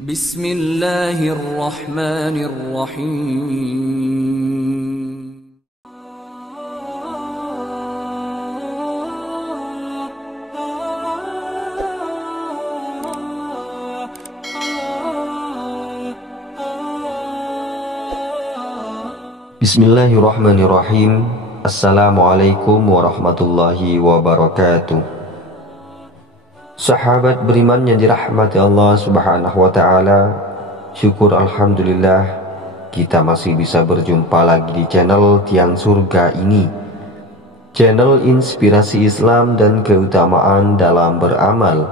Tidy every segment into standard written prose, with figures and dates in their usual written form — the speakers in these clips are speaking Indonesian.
Bismillahirrahmanirrahim. Bismillahirrahmanirrahim. Assalamualaikum warahmatullahi wabarakatuh. Sahabat beriman yang dirahmati Allah subhanahu wa ta'ala, syukur alhamdulillah kita masih bisa berjumpa lagi di channel Tiang Surga ini, channel inspirasi Islam dan keutamaan dalam beramal.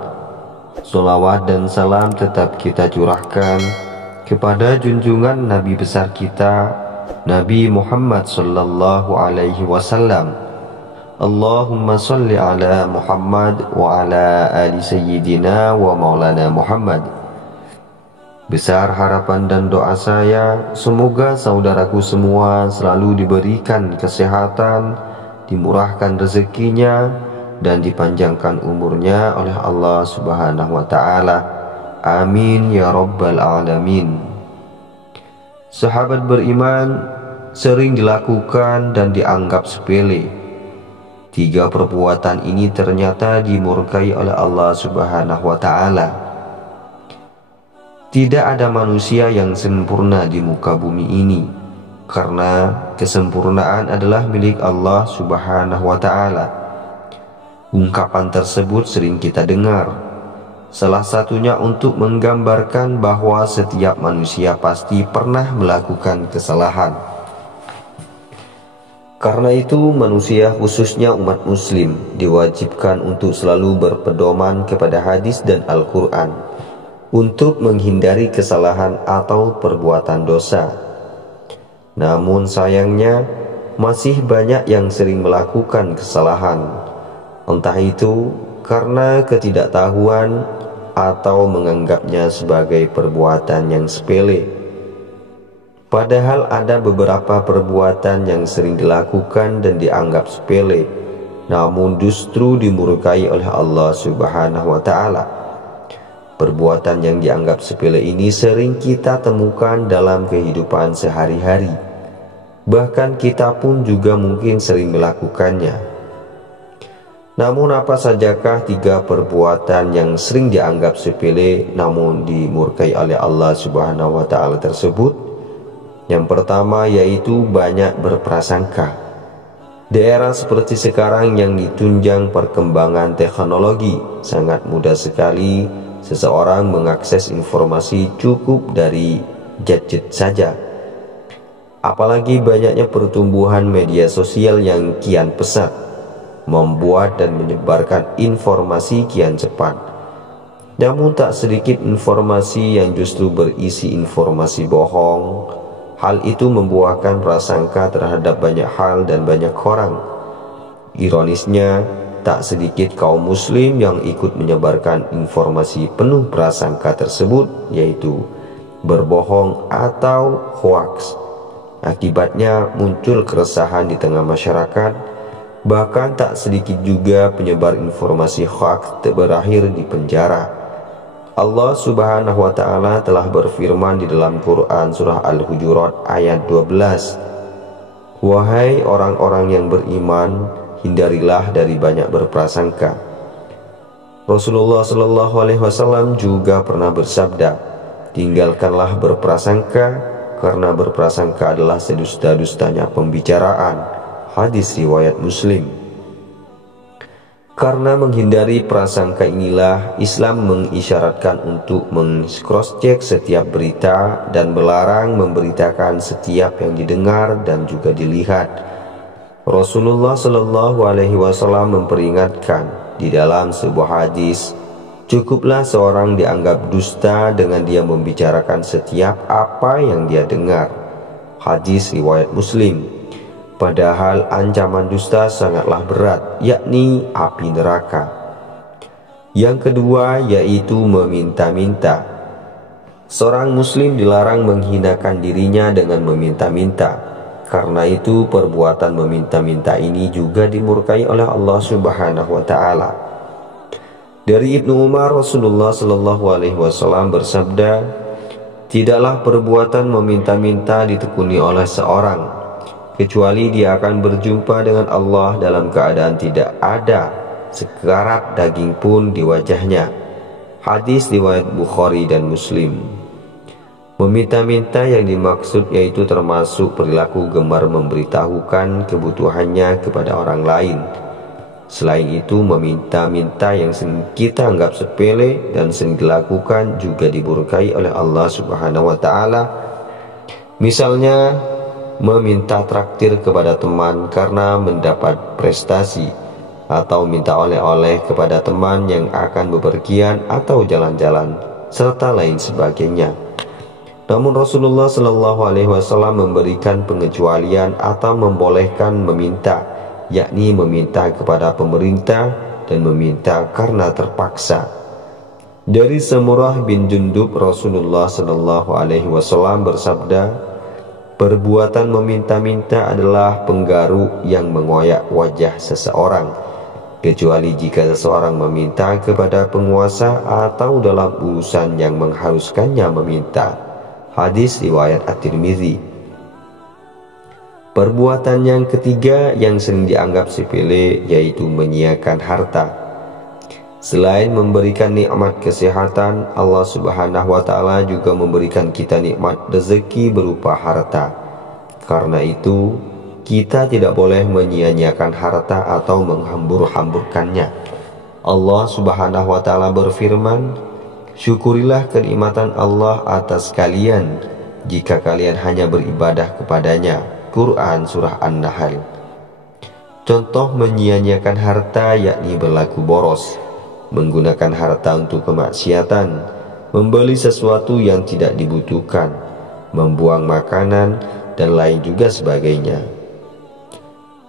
Sholawat dan salam tetap kita curahkan kepada junjungan Nabi besar kita, Nabi Muhammad sallallahu alaihi wasallam. Allahumma salli ala Muhammad wa ala ali sayyidina wa maulana Muhammad. Besar harapan dan doa saya, semoga saudaraku semua selalu diberikan kesehatan, dimurahkan rezekinya, dan dipanjangkan umurnya oleh Allah subhanahu wa ta'ala. Amin ya rabbal alamin. Sahabat beriman, sering dilakukan dan dianggap sepele. 3 perbuatan ini ternyata dimurkai oleh Allah subhanahu wa ta'ala. Tidak ada manusia yang sempurna di muka bumi ini, karena kesempurnaan adalah milik Allah subhanahu wa ta'ala. Ungkapan tersebut sering kita dengar, salah satunya untuk menggambarkan bahwa setiap manusia pasti pernah melakukan kesalahan. Karena itu manusia, khususnya umat muslim, diwajibkan untuk selalu berpedoman kepada hadis dan Al-Quran untuk menghindari kesalahan atau perbuatan dosa. Namun sayangnya masih banyak yang sering melakukan kesalahan, entah itu karena ketidaktahuan atau menganggapnya sebagai perbuatan yang sepele. Padahal ada beberapa perbuatan yang sering dilakukan dan dianggap sepele, namun justru dimurkai oleh Allah subhanahu wa ta'ala. Perbuatan yang dianggap sepele ini sering kita temukan dalam kehidupan sehari-hari. Bahkan kita pun juga mungkin sering melakukannya. Namun apa sajakah 3 perbuatan yang sering dianggap sepele namun dimurkai oleh Allah subhanahu wa ta'ala tersebut? Yang pertama yaitu banyak berprasangka. Di era seperti sekarang yang ditunjang perkembangan teknologi, sangat mudah sekali seseorang mengakses informasi cukup dari gadget saja. Apalagi banyaknya pertumbuhan media sosial yang kian pesat, membuat dan menyebarkan informasi kian cepat. Namun tak sedikit informasi yang justru berisi informasi bohong. Hal itu membuahkan prasangka terhadap banyak hal dan banyak orang. Ironisnya, tak sedikit kaum muslim yang ikut menyebarkan informasi penuh prasangka tersebut, yaitu berbohong atau hoaks. Akibatnya muncul keresahan di tengah masyarakat. Bahkan tak sedikit juga penyebar informasi hoaks berakhir di penjara. Allah subhanahu wa ta'ala telah berfirman di dalam Quran surah Al-Hujurat ayat 12, "Wahai orang-orang yang beriman, hindarilah dari banyak berprasangka." Rasulullah sallallahu alaihi wasallam juga pernah bersabda, "Tinggalkanlah berprasangka, karena berprasangka adalah sedusta-dustanya pembicaraan." Hadis riwayat Muslim. Karena menghindari prasangka inilah Islam mengisyaratkan untuk meng-cross-check setiap berita dan melarang memberitakan setiap yang didengar dan juga dilihat. Rasulullah Shallallahu Alaihi Wasallam memperingatkan di dalam sebuah hadis, cukuplah seorang dianggap dusta dengan dia membicarakan setiap apa yang dia dengar. Hadis riwayat Muslim. Padahal ancaman dusta sangatlah berat, yakni api neraka. Yang kedua yaitu meminta-minta. Seorang muslim dilarang menghinakan dirinya dengan meminta-minta. Karena itu perbuatan meminta-minta ini juga dimurkai oleh Allah subhanahu wa ta'ala. Dari Ibnu Umar, Rasulullah Shallallahu Alaihi Wasallam bersabda, tidaklah perbuatan meminta-minta ditekuni oleh seorang, kecuali dia akan berjumpa dengan Allah dalam keadaan tidak ada sekarat daging pun di wajahnya. Hadis riwayat Bukhari dan Muslim. Meminta-minta yang dimaksud yaitu termasuk perilaku gemar memberitahukan kebutuhannya kepada orang lain. Selain itu, meminta-minta yang sering kita anggap sepele dan sering dilakukan juga diberkahi oleh Allah Subhanahu wa Ta'ala. Misalnya, meminta traktir kepada teman karena mendapat prestasi, atau minta oleh-oleh kepada teman yang akan bepergian atau jalan-jalan, serta lain sebagainya. Namun Rasulullah Shallallahu Alaihi Wasallam memberikan pengecualian atau membolehkan meminta, yakni meminta kepada pemerintah dan meminta karena terpaksa. Dari Samurah bin Jundub, Rasulullah Shallallahu Alaihi Wasallam bersabda, perbuatan meminta-minta adalah penggaru yang mengoyak wajah seseorang, kecuali jika seseorang meminta kepada penguasa atau dalam urusan yang mengharuskannya meminta. Hadis riwayat At-Tirmidzi. Perbuatan yang ketiga yang sering dianggap sepele yaitu menyia-nyiakan harta. Selain memberikan nikmat kesehatan, Allah Subhanahu wa Ta'ala juga memberikan kita nikmat rezeki berupa harta. Karena itu, kita tidak boleh menyia-nyiakan harta atau menghambur-hamburkannya. Allah Subhanahu wa Ta'ala berfirman, syukurilah kenikmatan Allah atas kalian jika kalian hanya beribadah kepadanya. Quran Surah An-Nahl. Contoh menyia-nyiakan harta yakni berlaku boros, menggunakan harta untuk kemaksiatan, membeli sesuatu yang tidak dibutuhkan, membuang makanan, dan lain juga sebagainya.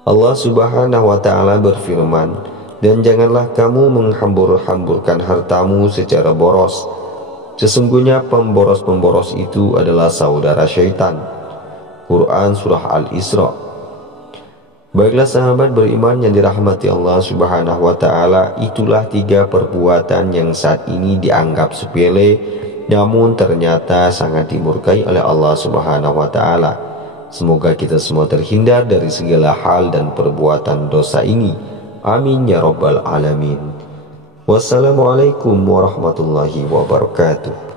Allah Subhanahu wa Ta'ala berfirman, dan janganlah kamu menghambur-hamburkan hartamu secara boros. Sesungguhnya pemboros-pemboros itu adalah saudara syaitan. Quran Surah Al-Isra. Baiklah sahabat beriman yang dirahmati Allah Subhanahu wa Ta'ala, itulah 3 perbuatan yang saat ini dianggap sepele, namun ternyata sangat dimurkai oleh Allah Subhanahu wa Ta'ala. Semoga kita semua terhindar dari segala hal dan perbuatan dosa ini. Amin ya rabbal alamin. Wassalamualaikum warahmatullahi wabarakatuh.